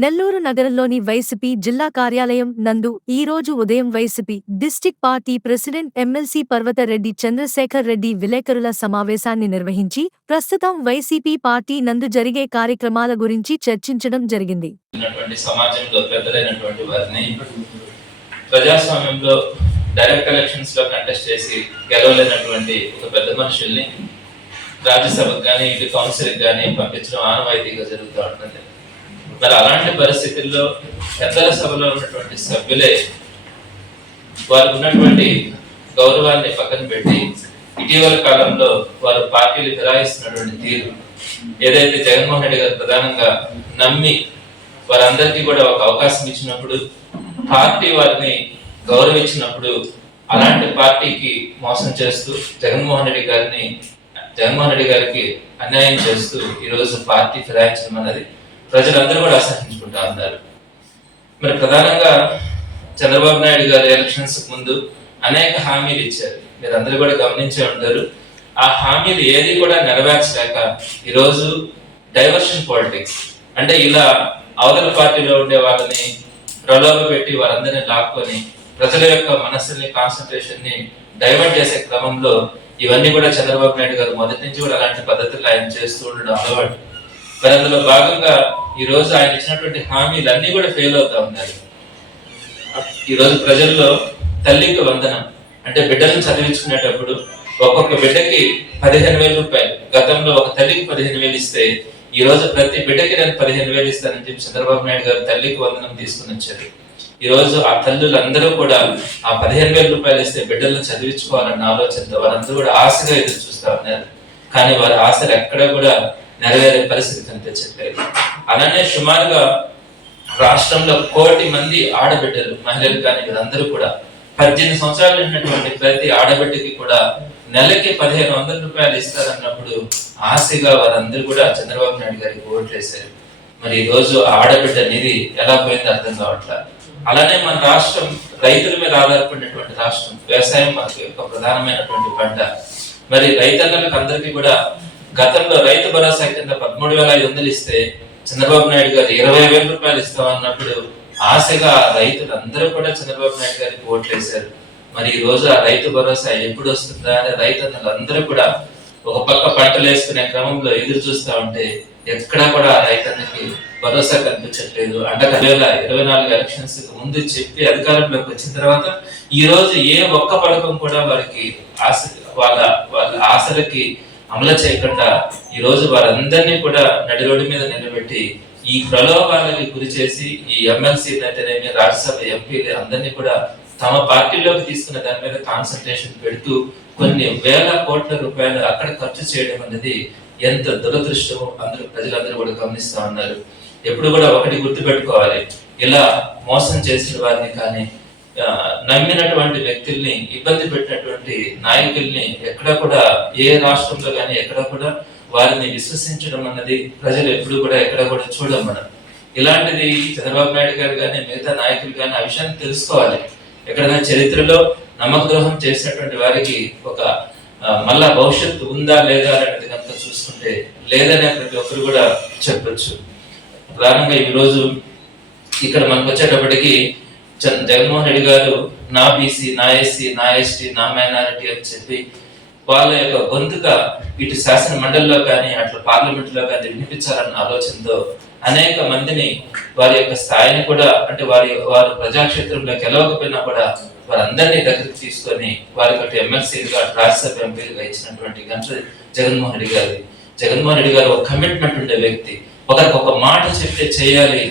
నెల్లూరు నగరంలోని వైసీపీ జిల్లా కార్యాలయం నందు ఈరోజు ఉదయం YCP district party president MLC Parvathareddy Chandrasekhar Reddy విలేకరుల సమావేశాన్ని నిర్వహించి ప్రస్తుతం వైసీపీ పార్టీ నందు జరిగే కార్యక్రమాల గురించి చర్చించడం జరిగింది. ప్రజాస్వామ్యంలో డైరెక్ట్ ఎలక్షన్స్లో కంటెస్ట్ చేసి గెలవలేనటువంటి ఒక పెద్ద మనుషుల్ని రాజ్యసభకు కానీ ఇటు కౌన్సిల్ కానీ పంపించడం ఆనవాయితీగా జరుగుతూ ఉంటుంది మరి అలాంటి పరిస్థితుల్లో పెద్దల సభలో ఉన్నటువంటి సభ్యులే వారికి ఉన్నటువంటి గౌరవాన్ని పక్కన పెట్టి ఇటీవల కాలంలో వారు పార్టీలు ఫిరాయిస్తున్నటువంటి తీరు ఏదైతే జగన్మోహన్ రెడ్డి గారు ప్రధానంగా నమ్మి వారందరికీ కూడా ఒక అవకాశం ఇచ్చినప్పుడు పార్టీ వారిని గౌరవించినప్పుడు అలాంటి పార్టీకి మోసం చేస్తూ జగన్మోహన్ రెడ్డి గారిని జగన్మోహన్ రెడ్డి గారికి అన్యాయం చేస్తూ ఈరోజు పార్టీ ఫిరాయించడం అన్నది ప్రజలందరూ కూడా అసహించుకుంటా ఉన్నారు. మరి ప్రధానంగా చంద్రబాబు నాయుడు గారు ఎలక్షన్స్ ముందు అనేక హామీలు ఇచ్చారు. మీరు అందరూ కూడా గమనించే ఉంటారు. ఆ హామీలు ఏది కూడా నెరవేర్చలేక ఈరోజు డైవర్షన్ పాలిటిక్స్ అంటే ఇలా అవతల పార్టీలో ఉండే వాళ్ళని ప్రలోభ పెట్టి వారందరినీ లాక్కొని ప్రజల యొక్క మనస్సుని కాన్సన్ట్రేషన్ని డైవర్ట్ చేసే క్రమంలో ఇవన్నీ కూడా చంద్రబాబు నాయుడు గారు మొదటి నుంచి కూడా అలాంటి పద్ధతులు ఆయన చేస్తూ ఉండడం అలవాటు. మరి అందులో భాగంగా ఈ రోజు ఆయన ఇచ్చినటువంటి హామీలు అన్నీ కూడా ఫెయిల్ అవుతా ఉన్నారు ఈ రోజు ప్రజల్లో తల్లికి వందనం అంటే బిడ్డలను చదివించుకునేటప్పుడు ఒక్కొక్క బిడ్డకి పదిహేను వేల రూపాయలు గతంలో ఒక తల్లికి పదిహేను వేలు ఇస్తే ఈ రోజు ప్రతి బిడ్డకి నేను పదిహేను వేలు ఇస్తానని చెప్పి చంద్రబాబు నాయుడు గారు తల్లికి వందనం తీసుకుని వచ్చారు. ఈ రోజు ఆ తల్లులందరూ కూడా ఆ పదిహేను వేల రూపాయలు ఇస్తే బిడ్డలను చదివించుకోవాలన్న ఆలోచనతో వారందరూ కూడా ఆశగా ఎదురు చూస్తా ఉన్నారు. కానీ వారి ఆశలు ఎక్కడ కూడా నెరవేరే పరిస్థితి కనిపించట్లేదు అలానే సుమారుగా రాష్ట్రంలో కోటి మంది ఆడబిడ్డలు మహిళలు కానీ వీరందరూ కూడా పద్దెనిమిది సంవత్సరాలు ఉన్నటువంటి ప్రతి ఆడబిడ్డకి కూడా నెలకి పదిహేను వందల రూపాయలు ఇస్తారన్నప్పుడు ఆశగా వారందరూ కూడా చంద్రబాబు నాయుడు గారికి ఓట్లు వేశారు. మరి ఈ రోజు ఆడబిడ్డ నిధి ఎలా పోయిందో అర్థం కావట్లా? అలానే మన రాష్ట్రం రైతుల మీద ఆధారపడినటువంటి రాష్ట్రం వ్యవసాయం మనకు ఒక ప్రధానమైనటువంటి పంట. మరి రైతన్నలకు అందరికీ కూడా గతంలో రైతు భరోసా కింద పదమూడు వేల ఐదు వందలు ఇస్తే చంద్రబాబు నాయుడు గారు ఇరవై వేల రూపాయలు ఇస్తామన్నప్పుడు ఆశగా రైతులు అందరూ కూడా చంద్రబాబు నాయుడు గారికి ఓట్లు వేశారు. మరి ఈ రోజు ఆ రైతు భరోసా ఎప్పుడు వస్తుందా అని రైతన్నలు అందరూ కూడా ఒక పక్క పంటలు వేసుకునే క్రమంలో ఎదురు చూస్తా ఉంటే ఎక్కడా కూడా ఆ రైతన్నకి భరోసా కనిపించట్లేదు. అంటే వేల ఇరవై నాలుగు ఎలక్షన్స్ ముందు చెప్పి అధికారంలోకి వచ్చిన తర్వాత ఈ రోజు ఏ ఒక్క పథకం కూడా వారికి ఆశ వాళ్ళ వాళ్ళ ఆశలకి అమలు చేయకుండా ఈరోజు వారందరినీ కూడా నడి రోడ్డు మీద నిలబెట్టి ఈ ప్రలోభాలకి గురి చేసి ఈ ఎమ్మెల్సీ అయితేనేమి రాజ్యసభ ఎంపీలు అందరినీ కూడా తమ పార్టీలోకి తీసుకున్న దాని మీద కాన్సన్ట్రేషన్ పెడుతూ కొన్ని వేల కోట్ల రూపాయలు అక్కడ ఖర్చు చేయడం అనేది ఎంత దురదృష్టమో అందరూ ప్రజలందరూ కూడా గమనిస్తా ఉన్నారు. ఎప్పుడు కూడా ఒకటి గుర్తుపెట్టుకోవాలి. ఇలా మోసం చేసిన వారిని కానీ నమ్మినటువంటి వ్యక్తుల్ని ఇబ్బంది పెట్టినటువంటి నాయకుల్ని ఎక్కడ కూడా ఏ రాష్ట్రంలో కానీ ఎక్కడ కూడా వారిని విశ్వసించడం అన్నది ప్రజలు ఎప్పుడు కూడా ఎక్కడ కూడా చూడం మనం. ఇలాంటిది చంద్రబాబు నాయుడు గారు కానీ మిగతా నాయకులు కానీ ఆ విషయాన్ని తెలుసుకోవాలి. ఎక్కడైనా చరిత్రలో నమ్మకద్రోహం చేసినటువంటి వారికి ఒక మళ్ళా భవిష్యత్తు ఉందా లేదా అనేది కనుక చూసుకుంటే లేదనే ప్రతి ఒక్కరు కూడా చెప్పచ్చు. ప్రధానంగా ఈ రోజు ఇక్కడ మనకు వచ్చేటప్పటికి జగన్మోహన్ రెడ్డి గారు నా బీసీ నా ఎస్సీ నా ఎస్టీ నా మైనారిటీ అని చెప్పి వాళ్ళ యొక్క గొంతుగా ఇటు శాసన మండలిలో కానీ అట్లా పార్లమెంట్లో కానీ వినిపించాలన్న ఆలోచనతో అనేక మందిని వారి యొక్క స్థాయిని కూడా అంటే వారి వారు ప్రజాక్షేత్రంలో గెలవకపోయినా కూడా వారందరినీ దగ్గరికి తీసుకొని వారికి అటు ఎమ్మెల్సీలుగా రాజ్యసభ ఎంపీలుగా ఇచ్చినటువంటి గంట జగన్మోహన్ రెడ్డి గారి. జగన్మోహన్ రెడ్డి గారు ఒక కమిట్మెంట్ ఉండే వ్యక్తి. ఒకరికి ఒక మాట చెప్తే చేయాలి.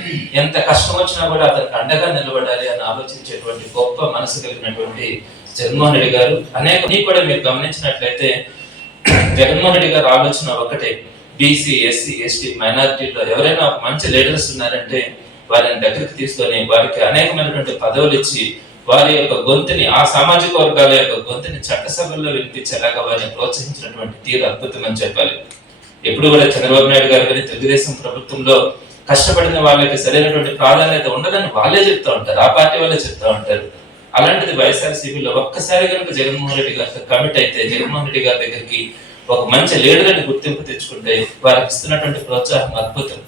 ఎంత కష్టం వచ్చినా కూడా అతనికి అండగా నిలబడాలి అని ఆలోచించేటువంటి గొప్ప మనసు కలిగినటువంటి జగన్మోహన్ రెడ్డి గారు. అనేక నీ కూడా మీరు గమనించినట్లయితే జగన్మోహన్ రెడ్డి గారు ఆలోచన ఒకటే. బీసీ ఎస్సీ ఎస్టీ మైనారిటీలో ఎవరైనా మంచి లీడర్స్ ఉన్నారంటే వారిని దగ్గరికి తీసుకొని వారికి అనేకమైనటువంటి పదవులు ఇచ్చి వారి యొక్క గొంతుని ఆ సామాజిక వర్గాల యొక్క గొంతుని చట్టసభల్లో వినిపించేలాగా వారిని ప్రోత్సహించినటువంటి తీరు అద్భుతం అని చెప్పాలి. ఎప్పుడు కూడా చంద్రబాబు నాయుడు గారు కానీ తెలుగుదేశం ప్రభుత్వంలో కష్టపడిన వాళ్ళకి సరైనటువంటి ప్రాధాన్యత ఉండదని వాళ్ళే చెప్తా ఉంటారు. ఆ పార్టీ వాళ్ళే చెప్తా ఉంటారు. అలాంటిది వైఎస్ఆర్సీపీలో ఒక్కసారి కనుక జగన్మోహన్ రెడ్డి గారు కమిట్ అయితే జగన్మోహన్ రెడ్డి గారి దగ్గరికి ఒక మంచి లీడర్ అని గుర్తింపు తెచ్చుకుంటే వారికి ఇస్తున్నటువంటి ప్రోత్సాహం అద్భుతం.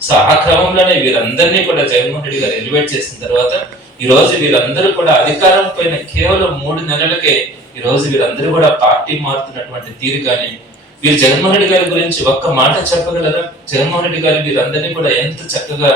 సో ఆ క్రమంలోనే వీరందరినీ కూడా జగన్మోహన్ రెడ్డి గారు ఎలివేట్ చేసిన తర్వాత ఈ రోజు వీరందరూ కూడా అధికారం పైన కేవలం మూడు నెలలకే ఈ రోజు వీరందరూ కూడా పార్టీ మారుతున్నటువంటి తీరు కానీ వీరు జగన్మోహన్ రెడ్డి గారి గురించి ఒక్క మాట చెప్పగలరా? జగన్మోహన్ రెడ్డి గారు వీరందరినీ కూడా ఎంత చక్కగా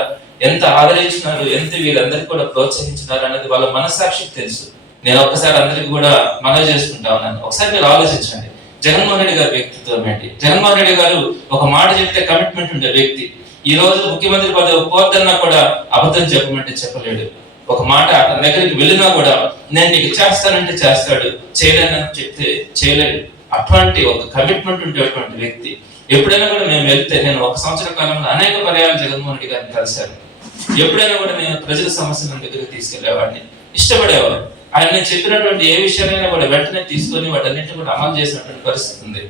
ఎంత ఆదరించినారు ఎంత వీరందరికీ కూడా ప్రోత్సహించినారు అనేది వాళ్ళ మనస్సాక్షికి తెలుసు. నేను ఒక్కసారి అందరికి కూడా మనవి చేసుకుంటా ఉన్నాను. ఒకసారి మీరు ఆలోచించండి. జగన్మోహన్ రెడ్డి గారి వ్యక్తిత్వం ఏంటి? జగన్మోహన్ రెడ్డి గారు ఒక మాట చెప్తే కమిట్మెంట్ ఉండే వ్యక్తి. ఈ రోజు ముఖ్యమంత్రి పదవి పోద్దన్నా కూడా అబద్ధం చెప్పమంటే చెప్పలేడు. ఒక మాట అతని దగ్గరికి వెళ్ళినా కూడా నేను నీకు చేస్తానంటే చేస్తాడు చేయలేనని చెప్తే చేయలేడు. అట్లాంటి ఒక కమిట్మెంట్ ఉండేటువంటి వ్యక్తి ఎప్పుడైనా కూడా మేము వెళ్తే నేను ఒక సంవత్సర కాలంలో అనేక పర్యాలు జగన్మోహన్ రెడ్డి గారిని కలిశాను. ఎప్పుడైనా కూడా నేను ప్రజల సమస్యలను దగ్గరికి తీసుకెళ్ళేవాడిని. ఇష్టపడేవాడు. ఆయన నేను చెప్పినటువంటి ఏ విషయాలైనా కూడా వెంటనే తీసుకొని వాటన్నిటిని కూడా అమలు చేసినటువంటి పరిస్థితి ఉంది.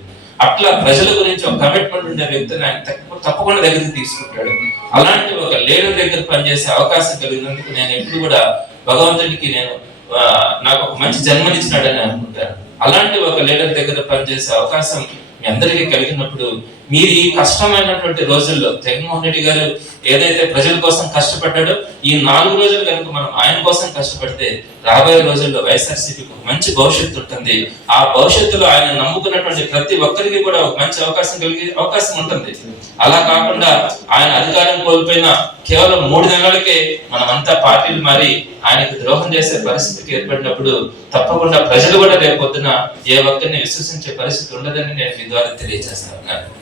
అట్లా ప్రజల గురించి ఒక కమిట్మెంట్ ఉండే వ్యక్తిని ఆయన తప్పకుండా దగ్గరికి తీసుకుంటాడు. అలాంటి ఒక లీడర్ దగ్గర పనిచేసే అవకాశం కలిగినందుకు నేను ఎప్పుడు కూడా భగవంతుడికి నేను నాకు ఒక మంచి జన్మనిచ్చినాడని అనుకుంటాను. అలాంటి ఒక లీడర్ దగ్గర పనిచేసే అవకాశం మీ అందరికీ కలిగినప్పుడు మీరు ఈ కష్టమైనటువంటి రోజుల్లో జగన్మోహన్ రెడ్డి గారు ఏదైతే ప్రజల కోసం కష్టపడ్డాడో ఈ నాలుగు రోజులు కనుక మనం ఆయన కోసం కష్టపడితే రాబోయే రోజుల్లో వైఎస్ఆర్సీపీకి ఒక మంచి భవిష్యత్తు ఉంటుంది. ఆ భవిష్యత్తులో ఆయన నమ్ముకున్నటువంటి ప్రతి ఒక్కరికి కూడా ఒక మంచి అవకాశం కలిగే అవకాశం ఉంటుంది. అలా కాకుండా ఆయన అధికారం కోల్పోయిన కేవలం మూడు నెలలకే మనమంతా పార్టీలు మారి ఆయనకు ద్రోహం చేసే పరిస్థితికి ఏర్పడినప్పుడు తప్పకుండా ప్రజలు కూడా రేపొద్దున ఏ ఒక్కరిని విశ్వసించే పరిస్థితి ఉండదని నేను మీ ద్వారా తెలియజేస్తాను